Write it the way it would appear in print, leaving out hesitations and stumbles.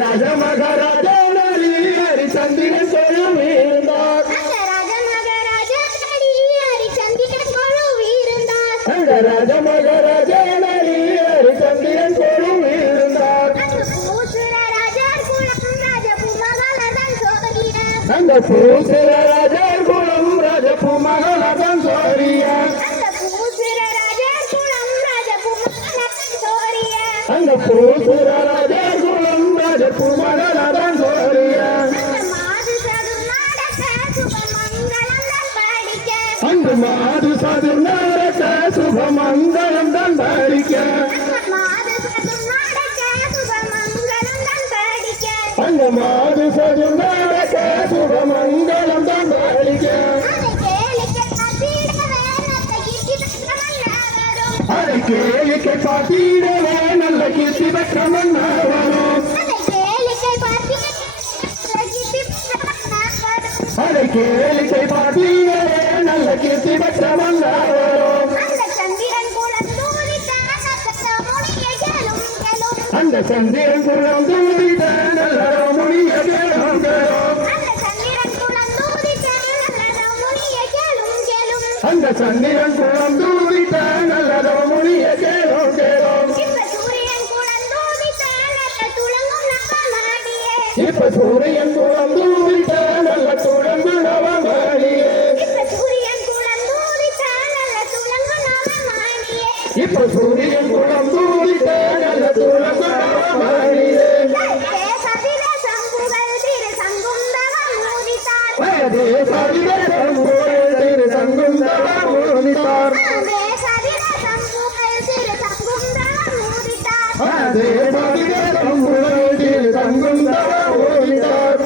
ராஜ மகாராஜா ஹரிச்சந்திரன் கொழும் இருந்தார். ராஜ மகாராஜா ஹரிச்சந்திரன் கொழும் இருந்தார். அந்த பூசுர ராஜர் குலம் ராஜபு மகளதன் சோரியா. அந்த பூசுர ராஜர் குலம் ராஜபு மகளதன் சோரியா. அந்த மாது சது நாரக சுபமங்கலம் தான் பாடிக்க. அந்த மாது சது நாரக சுபமங்கலம் தான் பாடிக்க. அதை கேளிக்கை பாத்திடவே நல்ல கீர்த்தி பெற்ற மன்னர் வரும். அதை கேளிக்கை பாத்திடவே நல்ல கீர்த்தி பெற்ற மன்னர் வரும். அந்த சந்திரன் குலம் தூதித்த நல்ல ரமுனிய கேளும் கேளும். அந்த சந்திரன் குலம் தூதித்த நல்ல ரமுனிய கேளும் கேளும். இப்ப சூரியன் குலம் தூதித்த நல்ல துளங்கு நவமாளியே. இப்ப சூரியன் குலம் தூதித்த நல்ல துளங்கு நவமாளியே. வயதே சரிதே சம்புகள் சங்கும் தவம் மூதித்தார். வயதே சரிதே சம்புகள் சங்கும் தவம் மூதித்தார்.